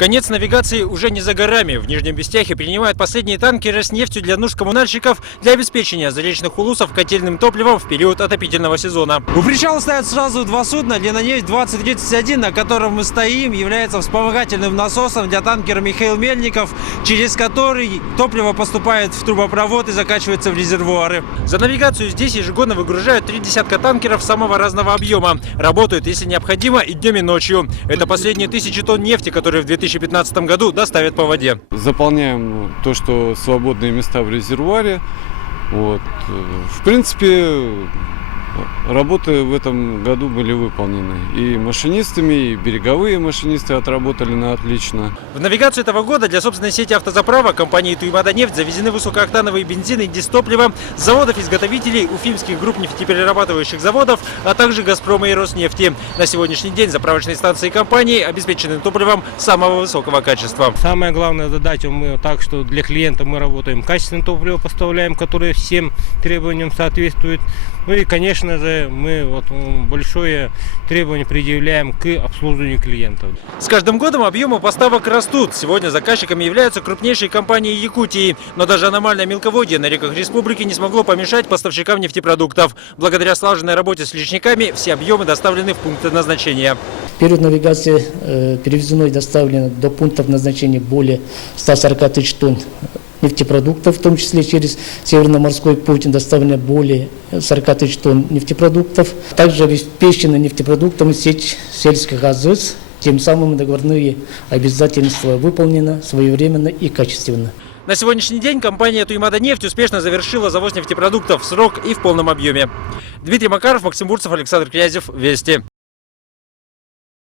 Конец навигации уже не за горами. В Нижнем Бестяхе принимают последние танкеры с нефтью для нужд коммунальщиков для обеспечения заречных улусов котельным топливом в период отопительного сезона. У причала стоят сразу два судна. Ленонефть 2031, на котором мы стоим, является вспомогательным насосом для танкера «Михаил Мельников», через который топливо поступает в трубопровод и закачивается в резервуары. За навигацию здесь ежегодно выгружают 3 десятка танкеров самого разного объема. Работают, если необходимо, и днем, и ночью. Это последние 1000 тонн нефти, которые в 2015 году доставят по воде. Заполняем то, что свободные места в резервуаре. Вот. В принципе, работы в этом году были выполнены. И машинистами, и береговые машинисты отработали на отлично. В навигацию этого года для собственной сети автозаправок компании «Туймада-нефть» завезены высокооктановые бензины и дистопливо с заводов-изготовителей, уфимских групп нефтеперерабатывающих заводов, а также «Газпрома» и «Роснефти». На сегодняшний день заправочные станции компании обеспечены топливом самого высокого качества. Самая главная задача так, что для клиента мы работаем качественное топливо, поставляем, которое всем требованиям соответствует. Ну и, конечно же, мы большое требование предъявляем к обслуживанию клиентов. С каждым годом объемы поставок растут. Сегодня заказчиками являются крупнейшие компании Якутии. Но даже аномальное мелководье на реках республики не смогло помешать поставщикам нефтепродуктов. Благодаря слаженной работе с личниками все объемы доставлены в пункты назначения. В период навигации перевезено и доставлено до пунктов назначения более 140 тысяч тонн нефтепродуктов, в том числе через Северно-морской путь доставлено более 40 тысяч тонн нефтепродуктов. Также обеспечена нефтепродуктами сеть сельских АЗС, тем самым договорные обязательства выполнены своевременно и качественно. На сегодняшний день компания «Туймада-нефть» успешно завершила завоз нефтепродуктов в срок и в полном объеме. Дмитрий Макаров, Максим Бурцев, Александр Князев. Вести.